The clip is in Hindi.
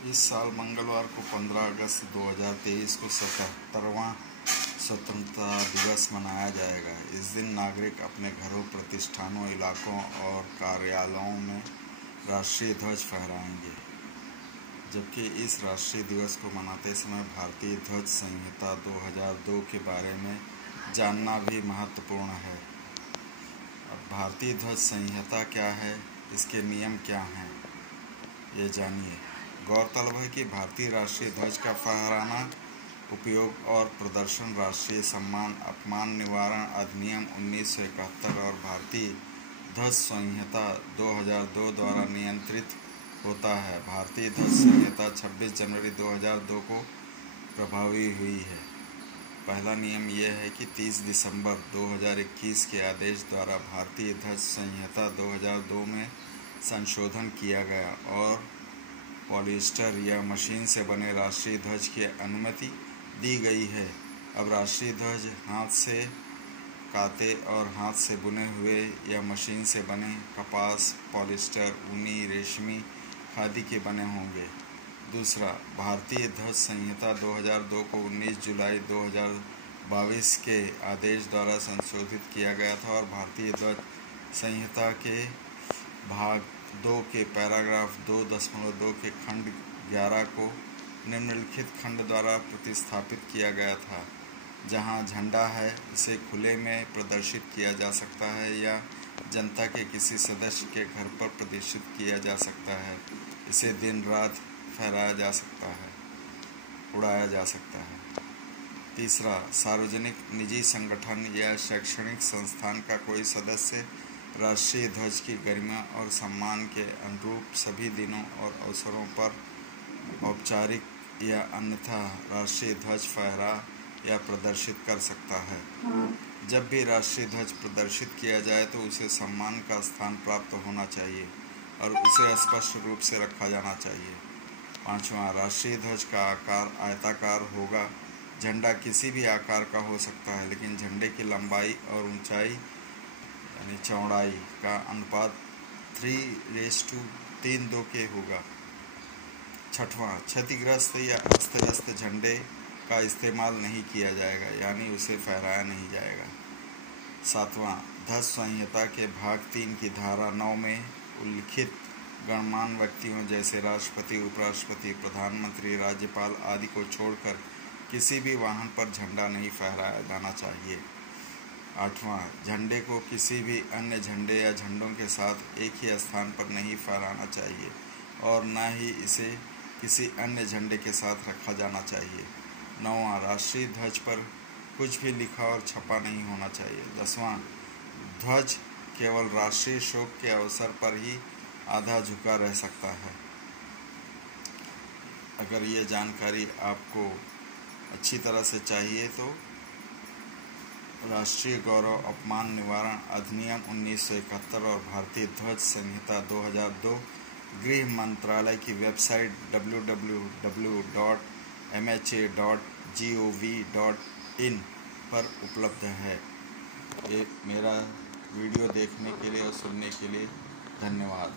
इस साल मंगलवार को 15 अगस्त 2023 को 77वां स्वतंत्रता दिवस मनाया जाएगा। इस दिन नागरिक अपने घरों, प्रतिष्ठानों, इलाकों और कार्यालयों में राष्ट्रीय ध्वज फहराएंगे। जबकि इस राष्ट्रीय दिवस को मनाते समय भारतीय ध्वज संहिता 2002 के बारे में जानना भी महत्वपूर्ण है। भारतीय ध्वज संहिता क्या है, इसके नियम क्या हैं, ये जानिए। गौरतलब है कि भारतीय राष्ट्रीय ध्वज का फहराना, उपयोग और प्रदर्शन राष्ट्रीय सम्मान अपमान निवारण अधिनियम 1971 और भारतीय ध्वज संहिता 2002 द्वारा नियंत्रित होता है। भारतीय ध्वज संहिता 26 जनवरी 2002 को प्रभावी हुई है। पहला नियम यह है कि 30 दिसंबर 2021 के आदेश द्वारा भारतीय ध्वज संहिता 2002 में संशोधन किया गया और पॉलिएस्टर या मशीन से बने राष्ट्रीय ध्वज की अनुमति दी गई है। अब राष्ट्रीय ध्वज हाथ से काते और हाथ से बुने हुए या मशीन से बने कपास, पॉलिएस्टर, ऊनी, रेशमी, खादी के बने होंगे। दूसरा, भारतीय ध्वज संहिता 2002 को 19 जुलाई 2022 के आदेश द्वारा संशोधित किया गया था और भारतीय ध्वज संहिता के भाग 2 के पैराग्राफ 2.2 के खंड 11 को निम्नलिखित खंड द्वारा प्रतिस्थापित किया गया था। जहां झंडा है, इसे खुले में प्रदर्शित किया जा सकता है या जनता के किसी सदस्य के घर पर प्रदर्शित किया जा सकता है। इसे दिन रात फहराया जा सकता है, उड़ाया जा सकता है। तीसरा, सार्वजनिक, निजी संगठन या शैक्षणिक संस्थान का कोई सदस्य राष्ट्रीय ध्वज की गरिमा और सम्मान के अनुरूप सभी दिनों और अवसरों पर औपचारिक या अन्यथा राष्ट्रीय ध्वज फहरा या प्रदर्शित कर सकता है। जब भी राष्ट्रीय ध्वज प्रदर्शित किया जाए तो उसे सम्मान का स्थान प्राप्त होना चाहिए और उसे स्पष्ट रूप से रखा जाना चाहिए। पांचवा, राष्ट्रीय ध्वज का आकार आयताकार होगा। झंडा किसी भी आकार का हो सकता है, लेकिन झंडे की लंबाई और ऊंचाई यानी चौड़ाई का अनुपात 3:2 के होगा। छठवां, क्षतिग्रस्त या अस्त-व्यस्त झंडे का इस्तेमाल नहीं किया जाएगा, यानी उसे फहराया नहीं जाएगा। सातवां, ध्वज संहिता के भाग 3 की धारा 9 में उल्लिखित गणमान्य व्यक्तियों जैसे राष्ट्रपति, उपराष्ट्रपति, प्रधानमंत्री, राज्यपाल आदि को छोड़कर किसी भी वाहन पर झंडा नहीं फहराया जाना चाहिए। आठवां, झंडे को किसी भी अन्य झंडे या झंडों के साथ एक ही स्थान पर नहीं फहराना चाहिए और न ही इसे किसी अन्य झंडे के साथ रखा जाना चाहिए। नौवां, राष्ट्रीय ध्वज पर कुछ भी लिखा और छपा नहीं होना चाहिए। 10वां, ध्वज केवल राष्ट्रीय शोक के अवसर पर ही आधा झुका रह सकता है। अगर ये जानकारी आपको अच्छी तरह से चाहिए तो राष्ट्रीय गौरव अपमान निवारण अधिनियम 1971 और भारतीय ध्वज संहिता 2002 गृह मंत्रालय की वेबसाइट www.mha.gov.in पर उपलब्ध है। ये मेरा वीडियो देखने के लिए और सुनने के लिए धन्यवाद।